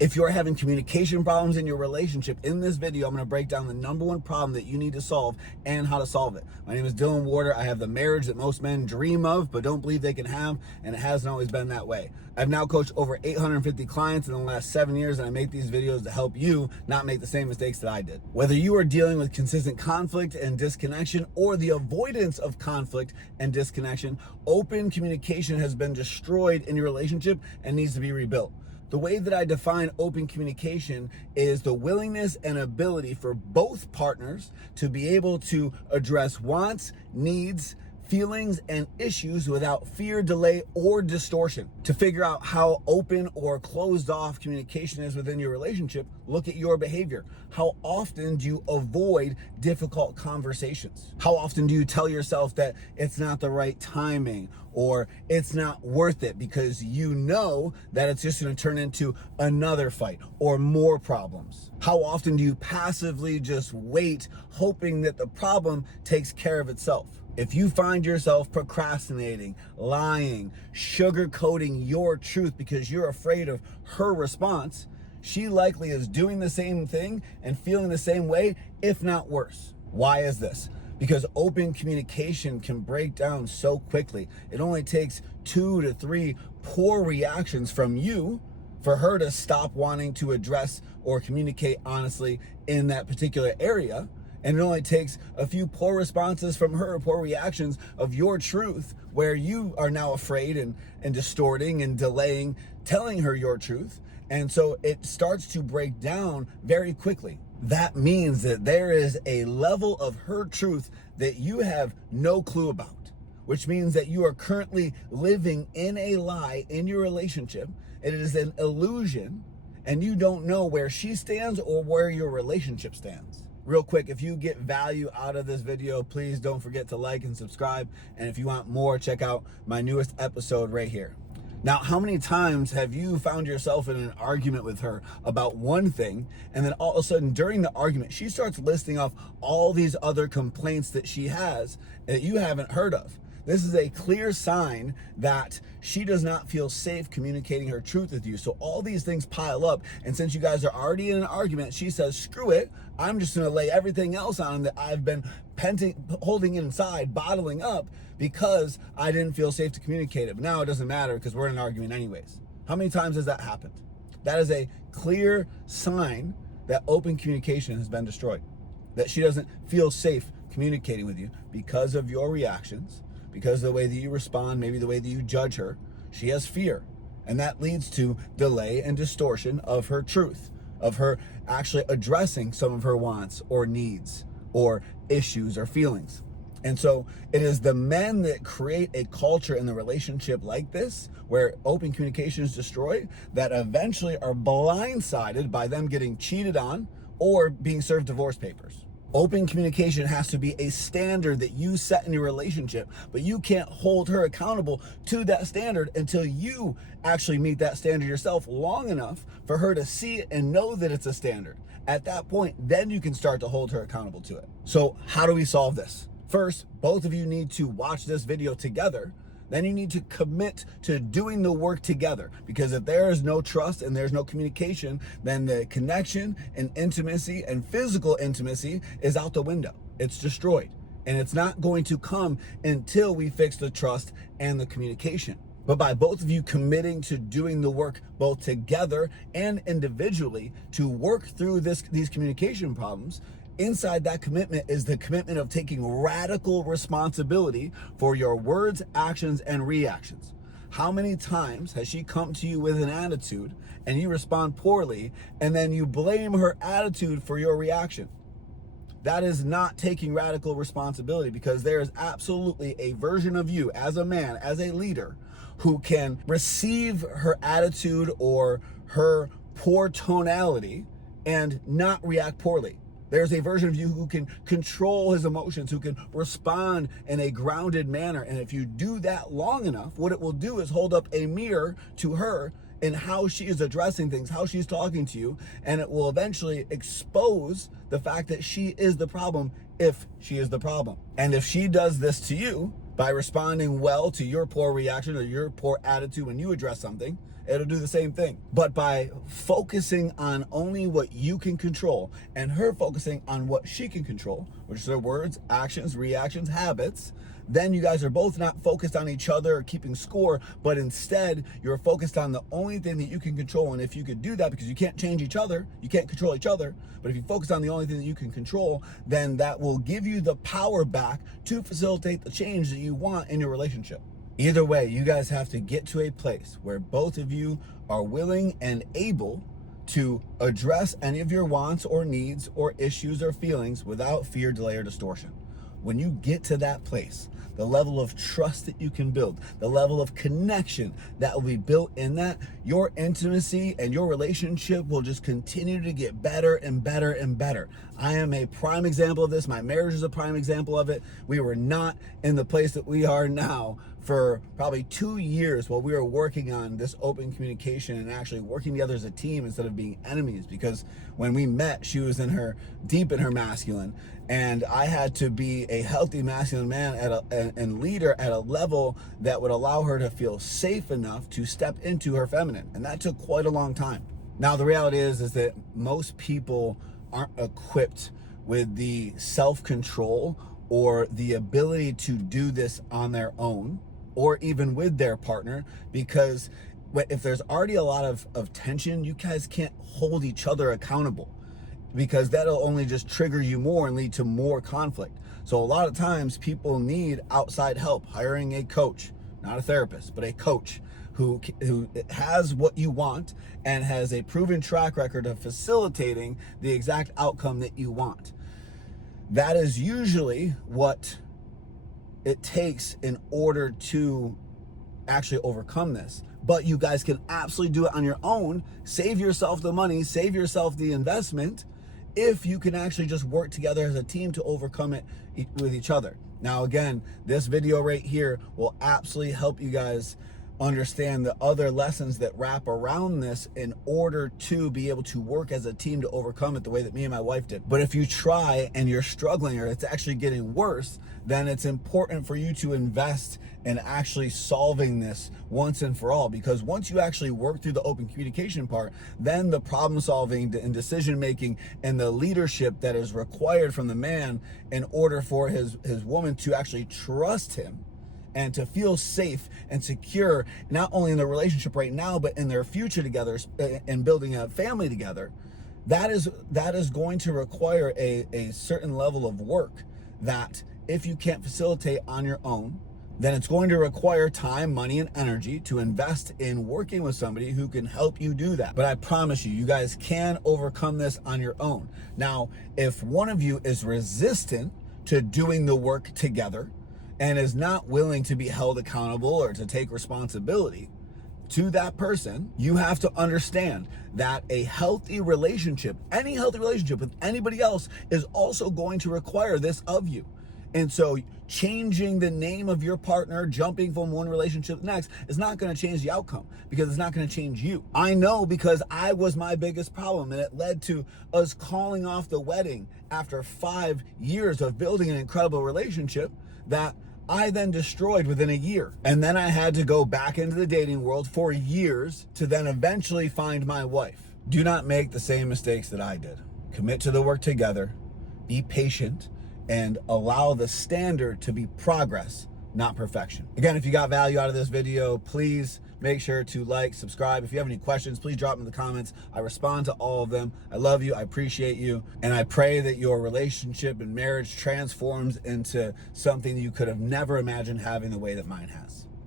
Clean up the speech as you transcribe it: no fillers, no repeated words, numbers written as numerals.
If you're having communication problems in your relationship, in this video, I'm going to break down the number one problem that you need to solve and how to solve it. My name is Dylan Warder. I have the marriage that most men dream of, but don't believe they can have, and it hasn't always been that way. I've now coached over 850 clients in the last 7 years, and I make these videos to help you not make the same mistakes that I did. Whether you are dealing with consistent conflict and disconnection or the avoidance of conflict and disconnection, open communication has been destroyed in your relationship and needs to be rebuilt. The way that I define open communication is the willingness and ability for both partners to be able to address wants, needs, feelings, and issues without fear, delay, or distortion. To figure out how open or closed off communication is within your relationship, look at your behavior. How often do you avoid difficult conversations? How often do you tell yourself that it's not the right timing or it's not worth it because you know that it's just going to turn into another fight or more problems? How often do you passively just wait, hoping that the problem takes care of itself? If you find yourself procrastinating, lying, sugarcoating your truth because you're afraid of her response, she likely is doing the same thing and feeling the same way, if not worse. Why is this? Because open communication can break down so quickly. It only takes 2 to 3 poor reactions from you for her to stop wanting to address or communicate honestly in that particular area. And it only takes a few poor responses from her, poor reactions of your truth, where you are now afraid and distorting and delaying telling her your truth. And so it starts to break down very quickly. That means that there is a level of her truth that you have no clue about, which means that you are currently living in a lie in your relationship. It is an illusion, and you don't know where she stands or where your relationship stands. Real quick, if you get value out of this video, please don't forget to like and subscribe. And if you want more, check out my newest episode right here. Now, how many times have you found yourself in an argument with her about one thing, and then all of a sudden during the argument, she starts listing off all these other complaints that she has that you haven't heard of? This is a clear sign that she does not feel safe communicating her truth with you. So all these things pile up. And since you guys are already in an argument, she says, screw it. I'm just going to lay everything else on that I've been holding inside, bottling up because I didn't feel safe to communicate it. But now it doesn't matter because we're in an argument anyways. How many times has that happened? That is a clear sign that open communication has been destroyed, that she doesn't feel safe communicating with you because of your reactions, because of the way that you respond, maybe the way that you judge her. She has fear. And that leads to delay and distortion of her truth, of her actually addressing some of her wants or needs or issues or feelings. And so it is the men that create a culture in the relationship like this, where open communication is destroyed, that eventually are blindsided by them getting cheated on or being served divorce papers. Open communication has to be a standard that you set in your relationship, but you can't hold her accountable to that standard until you actually meet that standard yourself long enough for her to see it and know that it's a standard. At that point, then you can start to hold her accountable to it. So how do we solve this? First, both of you need to watch this video together. Then you need to commit to doing the work together, because if there is no trust and there's no communication, then the connection and intimacy and physical intimacy is out the window. It's destroyed, and it's not going to come until we fix the trust and the communication. But by both of you committing to doing the work both together and individually to work through these communication problems, inside that commitment is the commitment of taking radical responsibility for your words, actions, and reactions. How many times has she come to you with an attitude and you respond poorly, and then you blame her attitude for your reaction? That is not taking radical responsibility, because there is absolutely a version of you as a man, as a leader, who can receive her attitude or her poor tonality and not react poorly. There's a version of you who can control his emotions, who can respond in a grounded manner. And if you do that long enough, what it will do is hold up a mirror to her in how she is addressing things, how she's talking to you, and it will eventually expose the fact that she is the problem, if she is the problem. And if she does this to you, By responding well to your poor reaction or your poor attitude when you address something, it'll do the same thing. But by focusing on only what you can control and her focusing on what she can control, which are words, actions, reactions, habits, then you guys are both not focused on each other or keeping score, but instead you're focused on the only thing that you can control. And if you could do that, because you can't change each other, you can't control each other, but if you focus on the only thing that you can control, then that will give you the power back to facilitate the change that you want in your relationship. Either way, you guys have to get to a place where both of you are willing and able to address any of your wants or needs or issues or feelings without fear, delay, or distortion. When you get to that place, the level of trust that you can build, the level of connection that will be built in that, your intimacy and your relationship will just continue to get better and better and better. I am a prime example of this. My marriage is a prime example of it. We were not in the place that we are now for probably 2 years while we were working on this open communication and actually working together as a team instead of being enemies. Because when we met, she was deep in her masculine, and I had to be a healthy masculine man and leader at a level that would allow her to feel safe enough to step into her feminine. And that took quite a long time. Now, the reality is that most people aren't equipped with the self-control or the ability to do this on their own or even with their partner, because if there's already a lot of tension, you guys can't hold each other accountable, because that'll only just trigger you more and lead to more conflict. So a lot of times people need outside help, hiring a coach, not a therapist, but a coach who has what you want and has a proven track record of facilitating the exact outcome that you want. That is usually what it takes in order to actually overcome this. But you guys can absolutely do it on your own. Save yourself the money, save yourself the investment, if you can actually just work together as a team to overcome it with each other. Now, again, this video right here will absolutely help you guys understand the other lessons that wrap around this in order to be able to work as a team to overcome it the way that me and my wife did. But if you try and you're struggling or it's actually getting worse, then it's important for you to invest in actually solving this once and for all. Because once you actually work through the open communication part, then the problem solving and decision making and the leadership that is required from the man in order for his woman to actually trust him and to feel safe and secure, not only in their relationship right now, but in their future together and building a family together, that is going to require a certain level of work that if you can't facilitate on your own, then it's going to require time, money, and energy to invest in working with somebody who can help you do that. But I promise you, you guys can overcome this on your own. Now, if one of you is resistant to doing the work together, and is not willing to be held accountable or to take responsibility to that person, you have to understand that a healthy relationship, any healthy relationship with anybody else, is also going to require this of you. And so changing the name of your partner, jumping from one relationship to the next, is not going to change the outcome, because it's not going to change you. I know, because I was my biggest problem, and it led to us calling off the wedding after 5 years of building an incredible relationship that I then destroyed within a year. And then I had to go back into the dating world for years to then eventually find my wife. Do not make the same mistakes that I did. Commit to the work together, be patient, and allow the standard to be progress, not perfection. Again, if you got value out of this video, please make sure to like, subscribe. If you have any questions, please drop them in the comments. I respond to all of them. I love you. I appreciate you. And I pray that your relationship and marriage transforms into something you could have never imagined having the way that mine has.